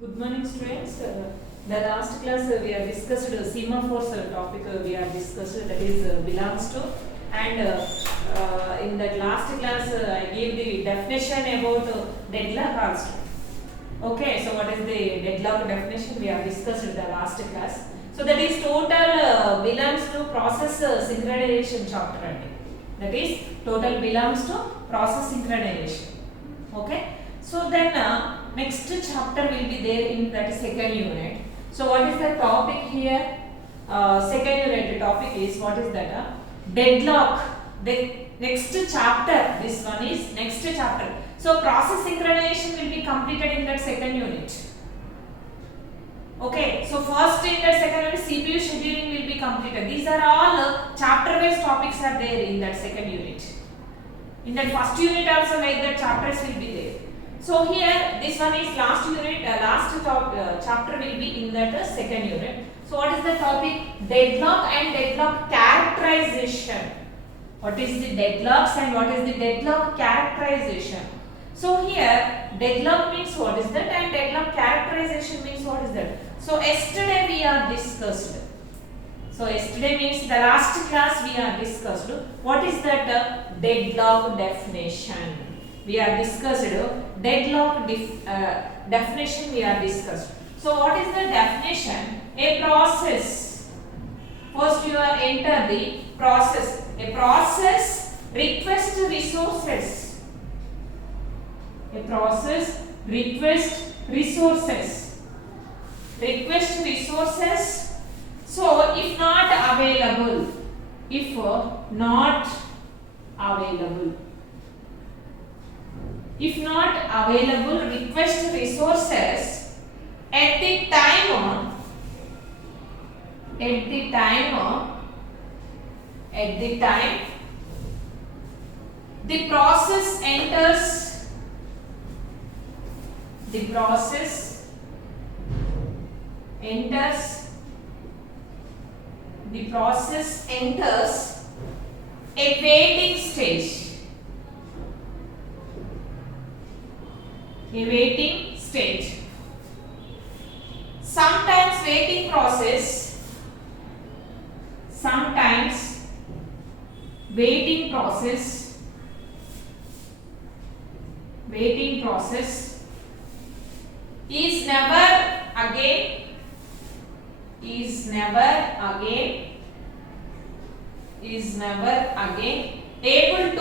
Good morning, students. The last class we have discussed semaphores topic. We have discussed that is belongs to, and in that last class I gave the definition about deadlock also. Okay, so what is the deadlock definition? We have discussed in the last class. So that is total belongs to process synchronization chapter. That is total belongs to process synchronization. Okay. So then next chapter will be there in that second unit. So what is the topic here? Second unit topic is what is that? Deadlock. The next chapter. This one is next chapter. So process synchronization will be completed in that second unit. Okay. So first in that second unit CPU scheduling will be completed. These are all chapter based topics are there in that second unit. In that first unit also like that chapters will be there. So here this one is last unit, chapter will be in that second unit. So what is the topic? Deadlock and deadlock characterization. What is the deadlocks and what is the deadlock characterization? So here deadlock means what is that and deadlock characterization means what is that? So yesterday we are discussed. So yesterday means the last class we are discussed. What is that deadlock definition? We are discussed deadlock definition we are discussed. So what is the definition? A process. First you are enter the process. A process request resources. A process request resources. Request resources. So if not available. If not available. If not available, request resources at the time the process enters a waiting stage. A waiting stage. Sometimes waiting process is never again able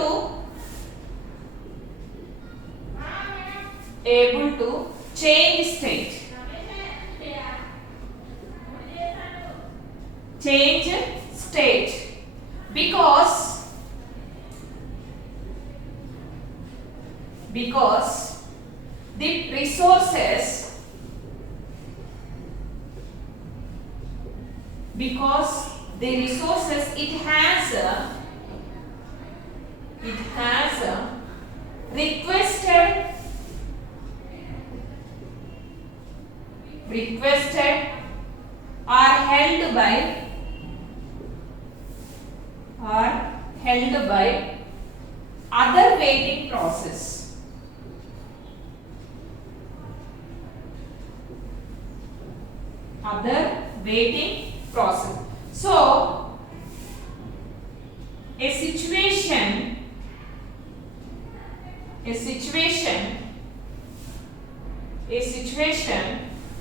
to change state. Because the resources it has requested are held by other waiting process. So a situation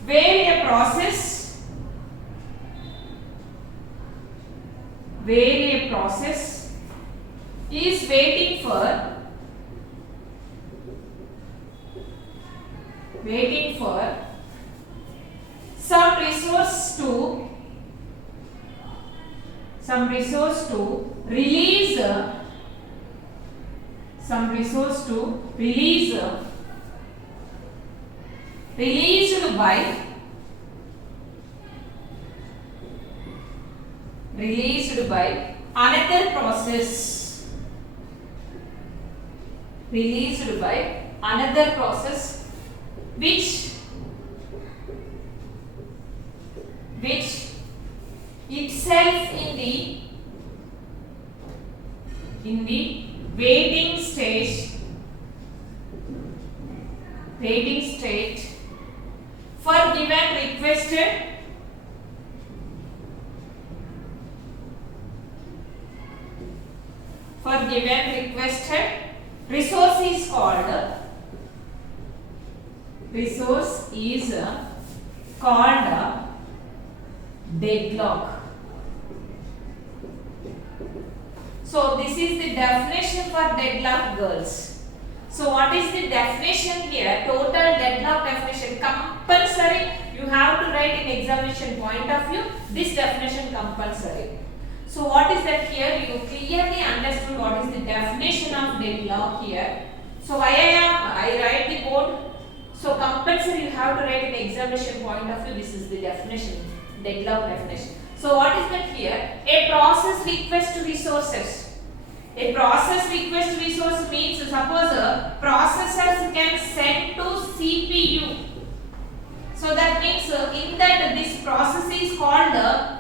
where a process is waiting for some resource to release released by another process which itself in the waiting state for for given requested resource is called deadlock. So this is the definition for deadlock, girls. So what is the definition here? Total deadlock definition compulsory. You have to write in examination point of view. This definition compulsory. So what is that here? You clearly understood what is the definition of deadlock here. So why I write the board. So compulsory you have to write in examination point of view. This is the definition, deadlock definition. So what is that here? A process request resources. A process request resource means suppose processors can send to CPU. So that means in that this process is called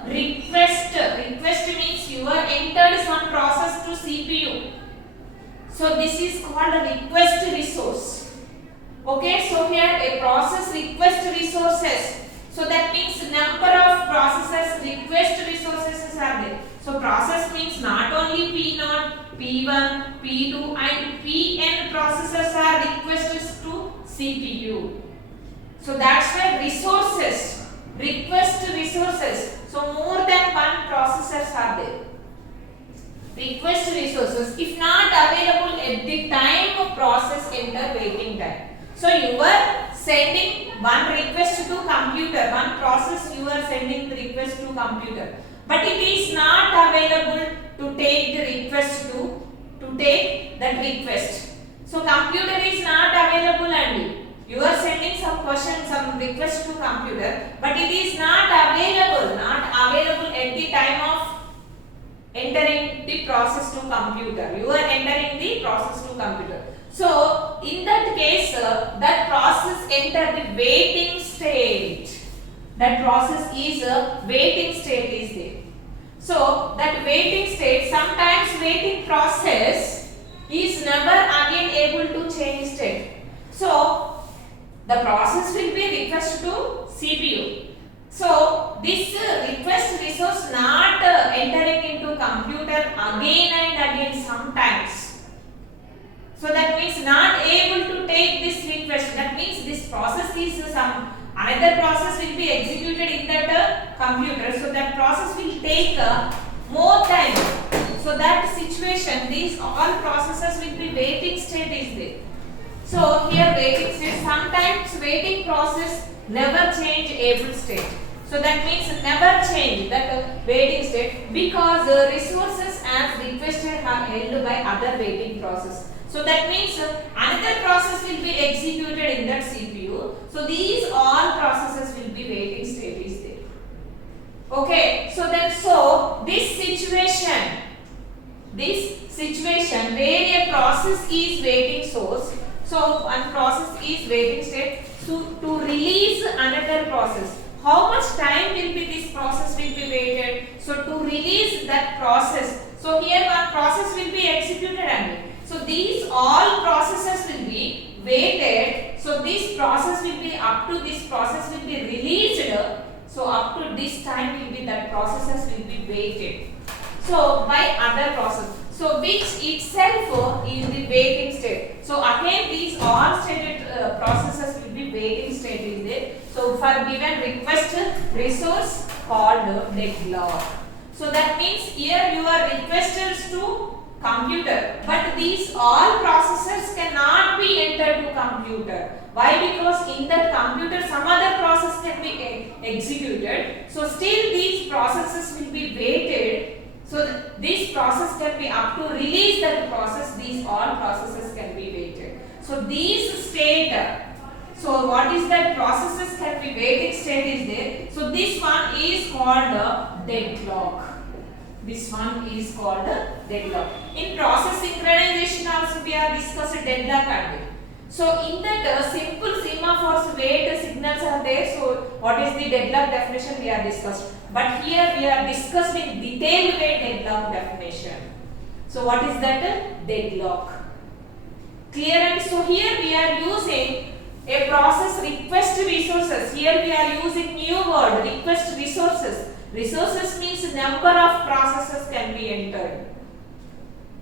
request. Request means you are entered some process to CPU. So this is called a request resource. Okay, so here a process request resources. So that means number of processors request resources are there. So process means not only P0, P1, P2 and Pn processors are requests to CPU. So that's why resources, request resources. So more than one processors are there. Request resources if not available at the time of process enter waiting time. So you are sending one request to computer, one process you are sending the request to computer, but it is not available to take the request to take that request. So computer is not available and you are sending some question, some request to computer, but it is not available at the time of entering the process to computer. You are entering the process to computer. So in that case, that process enter the waiting state. That process is a waiting state is there. So that waiting state, sometimes waiting process is never again able to change state. So the process will be request to CPU. So this request resource not entering into computer again and again sometimes. So that means not able to take this request. That means this process is some another process will be executed in that computer. So that process will take more time. So that situation, these all processes will be waiting state is there. So here waiting state, sometimes waiting process never change able state. So that means never change that waiting state because resources as requested are held by other waiting process. So that means another process will be executed in that CPU. So these all processes will be waiting state is there. Okay, so this situation where a process is waiting source. So one process is waiting state to release another process. How much time will be this process will be waited? So to release that process. So here one process will be executed and so these all processes will be waited. So this process will be up to this process will be released. So up to this time will be that processes will be waited. So by other process. So which itself is the waiting state. So again these all stated processes will be waiting state is there. So for given request resource called deadlock. So that means here you are requesters to computer, but these all processes cannot be entered to computer. Why? Because in that computer some other process can be executed. So still these processes will be waited. So this process can be up to release that process. These all processes can be waited. So these state. So what is that processes can be waiting state is there. So this one is called deadlock. This one is called deadlock. In process synchronization also we are discussing deadlock and so in that simple semaphores wait signals are there. So what is the deadlock definition we are discussed. But here we are discussing detailed way deadlock definition. So what is that? Deadlock. Clear? And so here we are using a process request resources. Here we are using new word, request resources. Resources means number of processes can be entered.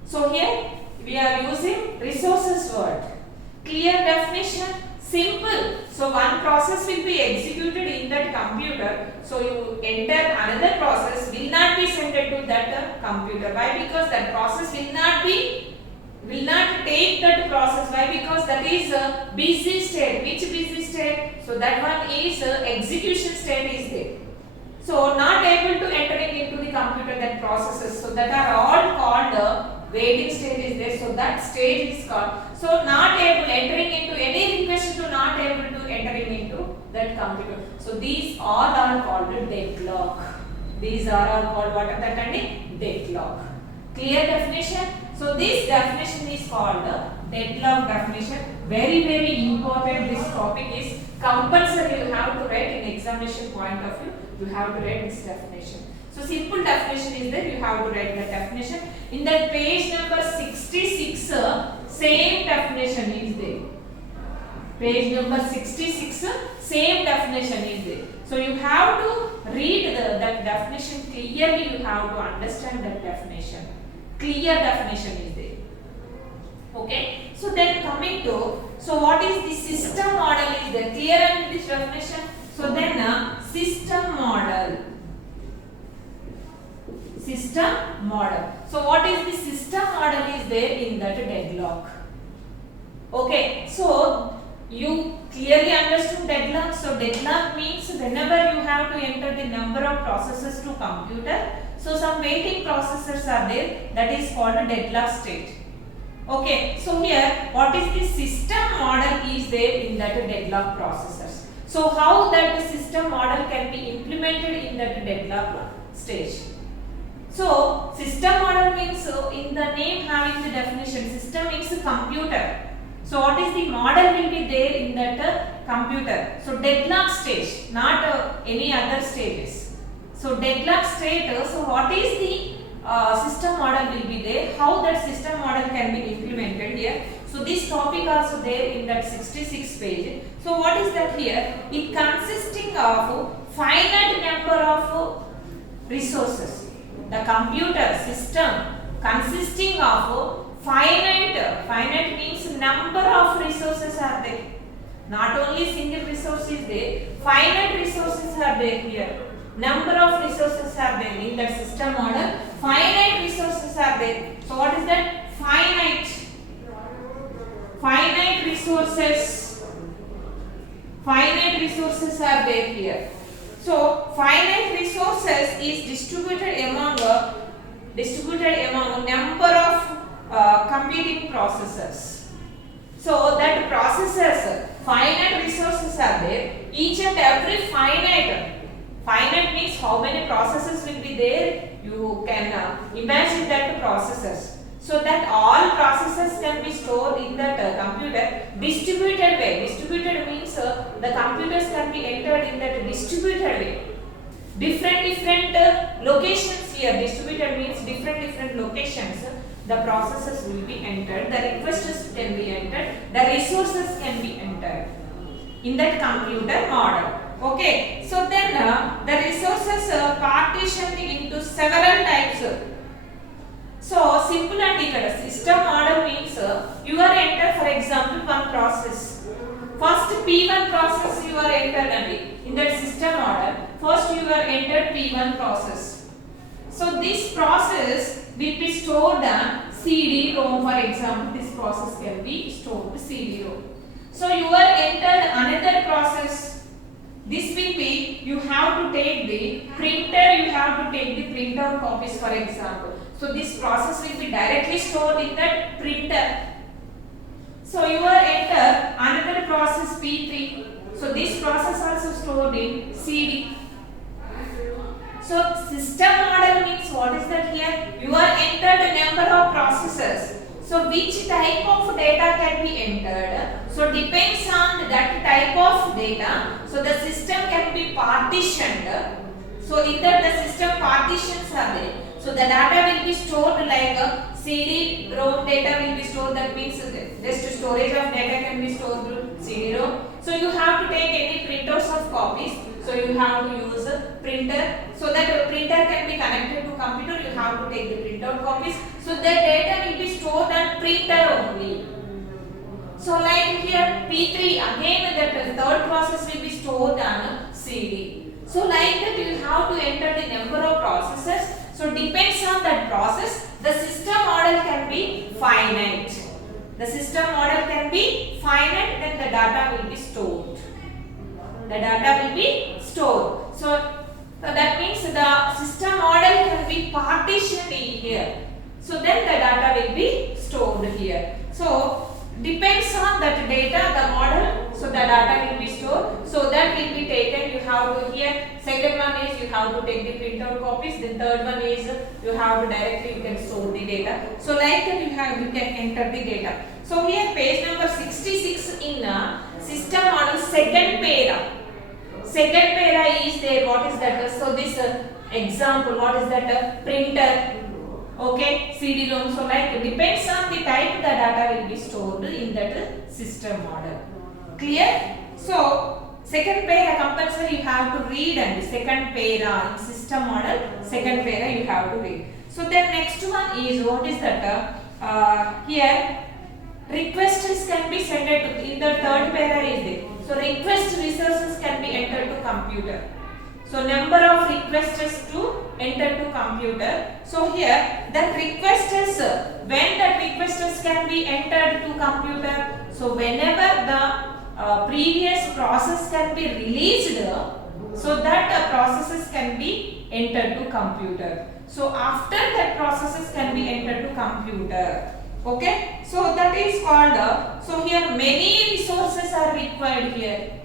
So here we are using resources word. Clear definition, simple. So one process will be executed in that computer. So you enter another process will not be sent to that computer. Why? Because that process will not take that process. Why? Because that is a busy state. Which busy state? So that one is execution state is there. So not able to entering into the computer that processes. So that are all called waiting stage is there. So that stage is called. So not able entering into any request to not able to entering into that computer. So these all are called deadlock. These are all called what are that deadlock. Clear definition. So this definition is called deadlock definition. Very important. This topic is compulsory. You have to write in examination point of view. You have to write this definition. So simple definition is there. You have to write the definition. In that page number 66, same definition is there. Page number 66, same definition is there. So you have to read that definition clearly. You have to understand that definition. Clear definition is there. Okay. So then coming to, so what is the system model is there? Clear in this definition. So then system model. System model. So what is the system model is there in that deadlock? Okay. So you clearly understood deadlock. So deadlock means whenever you have to enter the number of processes to computer. So some waiting processors are there, that is called a deadlock state. Okay, so here what is the system model is there in that deadlock processors. So how that system model can be implemented in that deadlock stage. So system model means in the name having the definition, system means computer. So what is the model will be there in that computer. So deadlock stage, not any other stages. So deadlock state, so what is the system model will be there, how that system model can be implemented here. So this topic also there in that 66 page. So what is that here? It consisting of finite number of resources. The computer system consisting of finite means number of resources are there. Not only single resource is there, finite resources are there here. Number of resources are there in that system model. Finite resources are there. So what is that? Finite resources. Finite resources are there here. So finite resources is distributed among number of computing processors. So that processors, finite resources are there. Each and every finite means how many processes will be there. You can imagine that processes. So that all processes can be stored in that computer distributed way. Distributed means the computers can be entered in that distributed way. Different locations here. Distributed means different locations. The processes will be entered. The requests can be entered. The resources can be entered in that computer model. Okay, so then the resources partitioned into several types. So simple and clear. System model means you are enter, for example, one process. First P1 process you are entered in that system model. First you are entered P1 process. So this process will be stored on CD-ROM. For example, this process can be stored to CD-ROM. So you are entered another process. This will be, you have to take the printer, you have to take the printout copies, for example. So this process will be directly stored in that printer. So you are enter another process P3. So this process also stored in CD. So system model means what is that here? You are entered a number of processes. So which type of data can be entered? So depends on that type of data. So the system can be partitioned. So in that the system partitions are there. So the data will be stored like a CD-ROM data will be stored. That means just storage of data can be stored to CD-ROM. So you have to take any print So you have to use a printer. So that a printer can be connected to computer, you have to take the printout copies. So that data will be stored on printer only. So like here P3, again that third process will be stored on CD. So like that you have to enter the number of processes. So depends on that process, the system model can be finite. The system model can be finite, then the data will be stored. The data will be stored. So that means the system model can be partitioned in here. So then the data will be stored here. So depends on that data, the model, so the data will be stored. So that will be taken, you have to here, second one is you have to take the printout copies, then third one is you have to directly you can store the data. So like that you can enter the data. So here page number 66 in system model second para. Second para is there, what is that? So this example, what is that? Printer. Okay, CD-ROM. So like depends on the type, the data will be stored in that system model. Clear? So second para compulsory you have to read, and second para in system model, second para you have to read. So then next one is what is that? Here requests can be sent to, in the third para is there. So request resources can be entered to computer. So number of requests to enter to computer. So here that request is when that requests can be entered to computer. So whenever the previous process can be released, so that processes can be entered to computer. So after that processes can be entered to computer. Okay, so that is called. So here many resources are required here.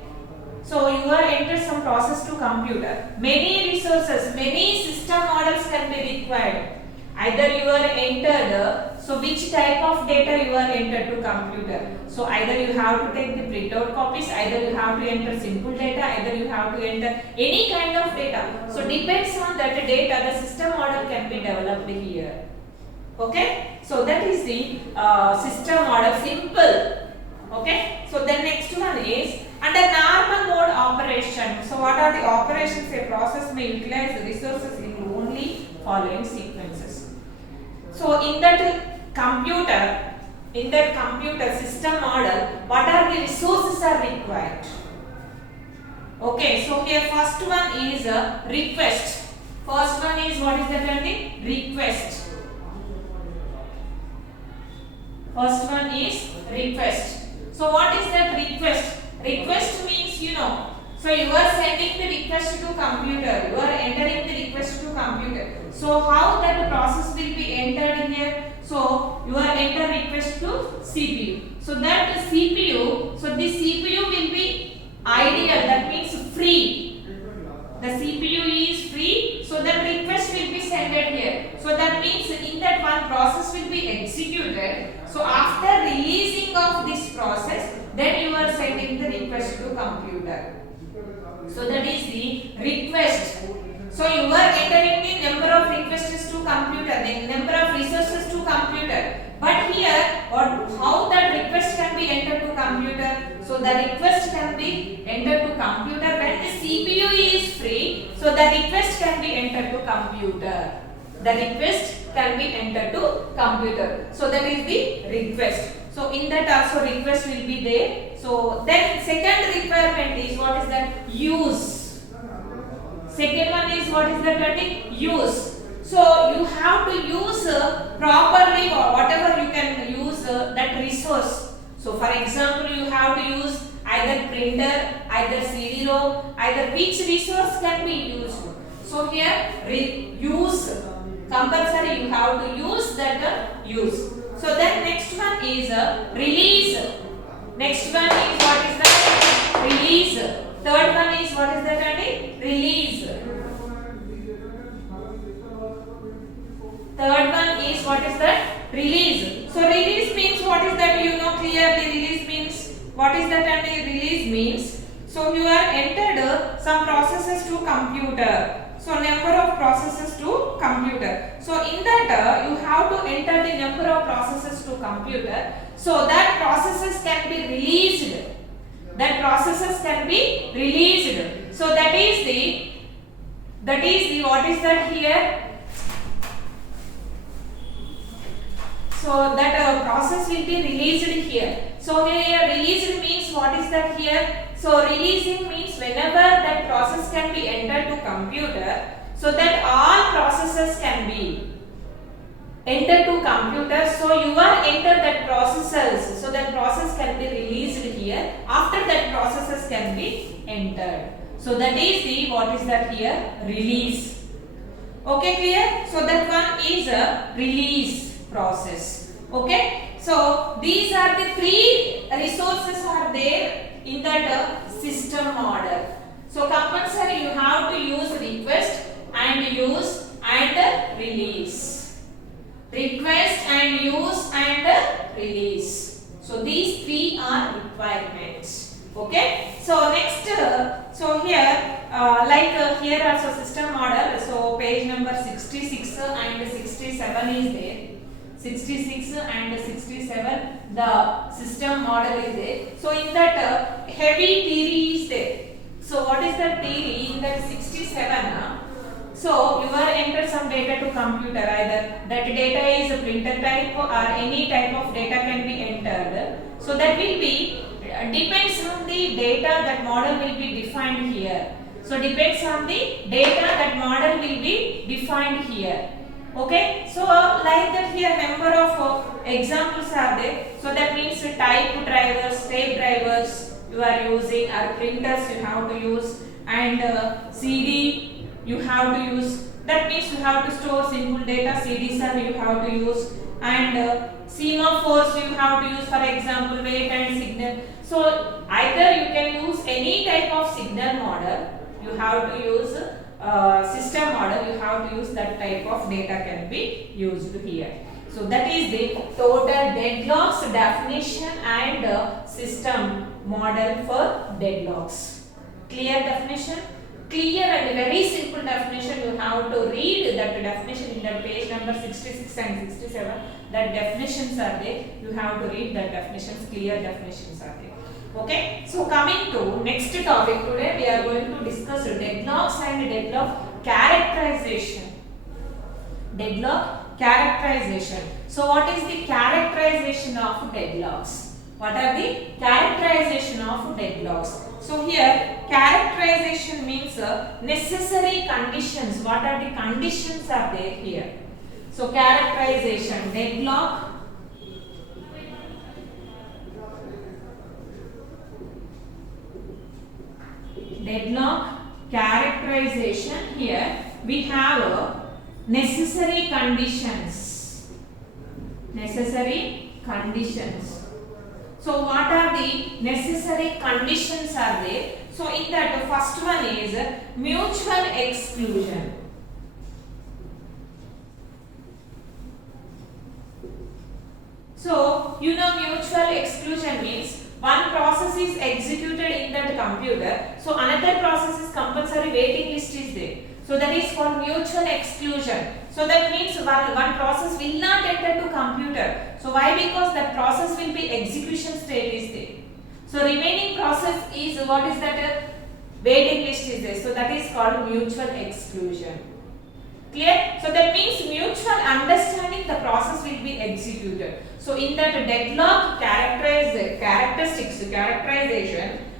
So you are entered some process to computer. Many resources, many system models can be required. Either you are entered, so which type of data you are entered to computer. So either you have to take the printout copies, either you have to enter simple data, either you have to enter any kind of data. So depends on that data, the system model can be developed here. Okay, so that is the system model, simple. Okay, so the next one is under normal mode operation. So what are the operations? A process may utilize the resources in only following sequences. So in that computer system model, what are the resources are required? Okay, so here first one is a request. First one is what is that? Request. First one is request. So what is that request? Request means so you are sending the request to computer, you are entering the request to computer. So how that process will be entered in here? So you are enter request to CPU. So that CPU, so this CPU will be ideal, that means free. The CPU is free, so that request will be sent here. So that means in that one process will be executed. So after releasing of this process, then you are sending the request to computer. So that is the request. So you are entering the number of requests to computer, the number of resources to computer. But here, how that request can be entered to computer? So the request can be entered to computer when the CPU is free. So the request can be entered to computer. The request can be entered to computer. So that is the request. So in that also request will be there. So then second requirement is what is that? Use. Second one is what is that? Use. So you have to use properly or whatever you can use that resource. So for example, you have to use either printer, either CD-ROM, either which resource can be used. So here use. Compulsory you have to use that use. So then next one is release. Next one is what is that? Release. Third one is what is that? Release. Third one is what is that? Release. So release means what is that? Clearly release means what is that? Release means so you are entered some processes to computer. So number of processes to computer. So in that you have to enter the number of processes to computer. So that processes can be released. That processes can be released. So that is That is the, what is that here? So that process will be released here. So here released means what is that here? So releasing means whenever that process can be entered to computer, so that all processes can be entered to computer. So you are entered that processes, so that process can be released here. After that processes can be entered. So that is the, what is that here? Release. Okay, clear? So that one is a release process. Okay. So these are the three resources are there in that system model. So compulsory you have to use request and use and release. Request and use and release. So these three are requirements. Okay. So next, so here here also system model. So page number 66 and 67 is there. 66 and 67 the system model is there. So in that heavy theory is there. So what is the theory in that 67? So you are entered some data to computer, either that data is a printer type or any type of data can be entered. So that will be depends on the data that model will be defined here. So depends on the data that model will be defined here. Okay, so like that here number of examples are there. So that means type drivers, tape drivers you are using, or printers you have to use, and CD you have to use. That means you have to store simple data. CDs are you have to use, and semaphores you have to use, for example wait and signal. So either you can use any type of signal model, you have to use system model, you have to use that type of data can be used here. So that is the total deadlocks definition and system model for deadlocks. Clear definition? Clear and very simple definition. You have to read that definition in the page number 66 and 67. That definitions are there. You have to read that definitions. Clear definitions are there. Okay, so coming to next topic today, we are going to discuss deadlocks and deadlock characterization. Deadlock characterization. So what is the characterization of deadlocks? What are the characterization of deadlocks? So here characterization means necessary conditions. What are the conditions are there here? So characterization, deadlock, deadlock characterization. Here we have necessary conditions. Necessary conditions. So what are the necessary conditions are there? So in that the first one is mutual exclusion. So you know mutual exclusion means one process is executed in that computer, so another process is compulsory waiting list is there. So that is called mutual exclusion. So that means one process will not enter to computer. So why? Because that process will be execution state is there. So remaining process is what is that waiting list is there. So that is called mutual exclusion. Clear? So that means mutual understanding the process will be executed. So in that deadlock characterization,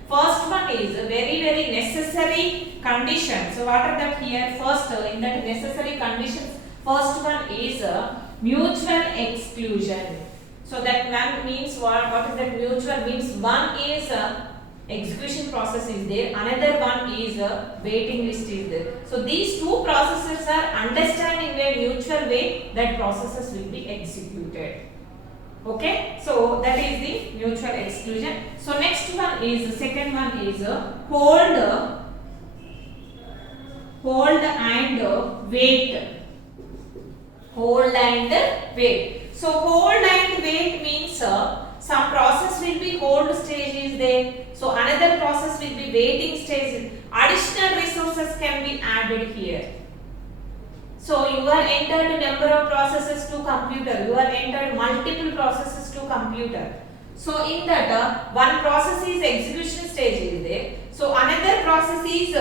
first one is very necessary condition. So what are that here? First in that necessary conditions, first one is mutual exclusion. So that one means what is that mutual means? One is execution process is there, another one is waiting list is there. So these two processes are understanding a mutual way that processes will be executed. Okay, so that is the mutual exclusion. So next one is the second one is hold and wait. Hold and wait. So hold and wait means some process will be hold stage is there. So another process will be waiting stage. Additional resources can be added here. So you are entered number of processes to computer. You are entered multiple processes to computer. So in that one process is execution stage is there. So another process is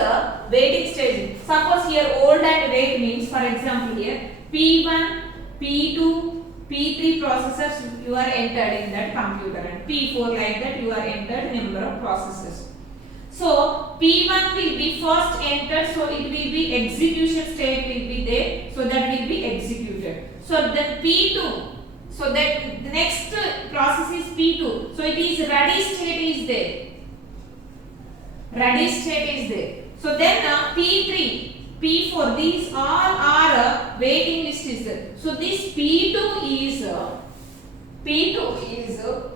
waiting stage. Suppose here hold and wait means, for example here P1, P2, P3 processors you are entered in that computer, and P4 like that you are entered number of processors. So P1 will be first entered, so it will be execution state will be there, so that will be executed. So then P2, so that the next process is P2, so it is ready state is there. Ready state is there. So then P3, P4, these all are waiting list is there. So this P2 is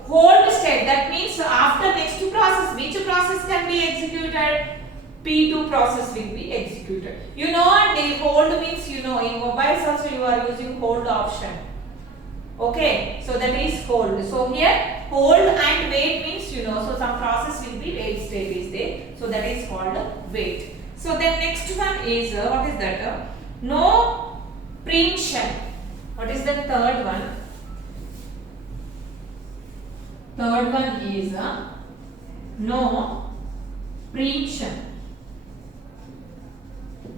hold state. That means after next process, which process can be executed? P2 process will be executed. You know, the hold means, you know, in mobiles also you are using hold option. Okay, so that is hold. So here hold and wait means, you know, so some process will be wait state is there. So that is called wait. So the next one is what is that? No preemption. What is the third one? Third one is no preemption.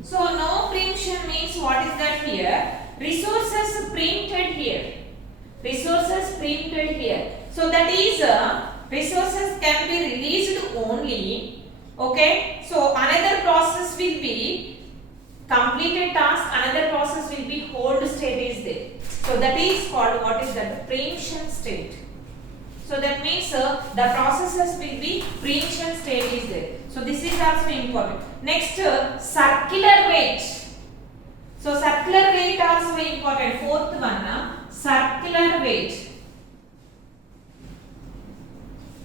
So no preemption means what is that here? Resources preempted here. Resources preempted here. So that is resources can be released only. Okay. So another process will be completed task. Another process will be hold state is there. So that is called what is that? Preemption state. So that means the processes will be preemption state is there. So this is also important. Next circular wait. So circular wait also important. Fourth one circular wait.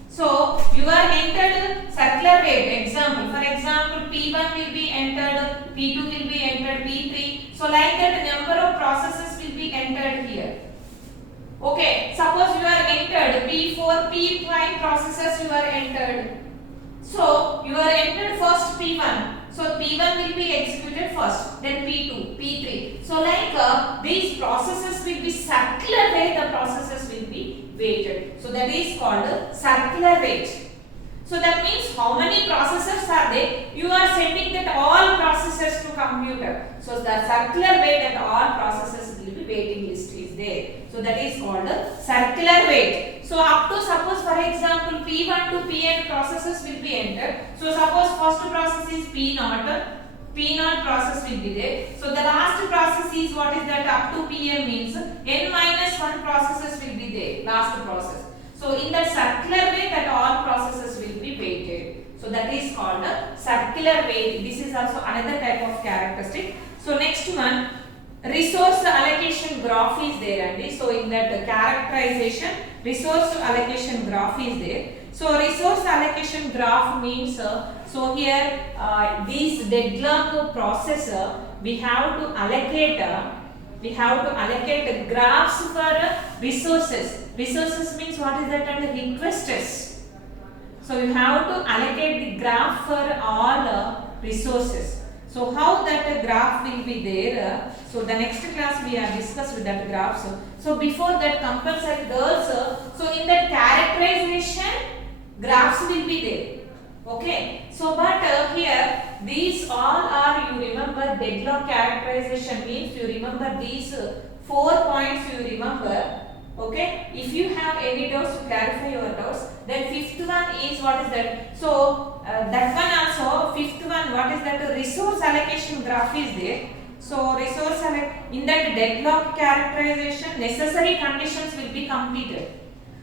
So you are entered circular wait. Example, for example, P1 will be entered, P2 will be entered, P3. So like that, the number of processes will be entered here. Okay, suppose you are entered P4, P5 processes you are entered. So you are entered first P1. So P1 will be executed first, then P2, P3. So like these processes will be circular way, the processes will be weighted. So that is called circular weight. So that means how many processors are there? You are sending that all processors to computer. So the circular way that all processors will be waiting list is there. So that is called circular wait. So up to suppose for example P1 to Pn processes will be entered. So suppose first process is P0. P0 process will be there. So the last process is what is that? Up to Pn means n minus 1 processes will be there. Last process. So in that circular way that all processes will be weighted. So that is called circular weight. This is also another type of characteristic. So next one, resource allocation graph is there, and so in that characterization, resource allocation graph is there. So resource allocation graph means so here this deadlock processor we have to allocate graphs for resources. Resources means what is that? And requests. So you have to allocate the graph for all resources. So how that graph will be there? So the next class we have discussed with that graph. So before that compulsory girls. So in that characterization graphs will be there. Okay. So but here these all are, you remember, deadlock characterization means you remember these 4 points you remember. Okay. If you have any doubts, to clarify your doubts. Then fifth one is what is that? So that one also, fifth one, what is that? Resource allocation graph is there. So resource in that deadlock characterization necessary conditions will be completed.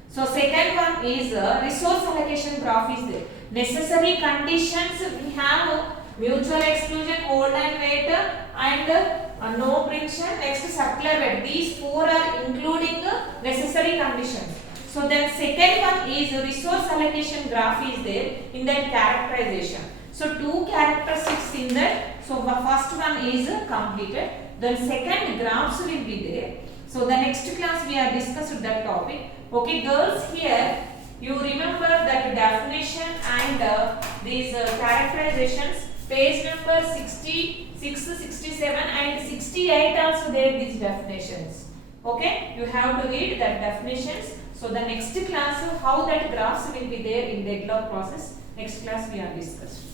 So second one is resource allocation graph is there. Necessary conditions we have mutual exclusion, hold and wait, and no preemption. Next circular wait. These 4 are including necessary conditions. So then second one is resource allocation graph is there in that characterization. So 2 characteristics in that. So the first one is completed. Then second graphs will be there. So the next class we have discussed that topic. Okay girls, here you remember that definition and these characterizations, page number 66, 67 and 68 also there these definitions. Okay, you have to read that definitions So the next class, how that graphs will be there in deadlock process, next class we are discussed.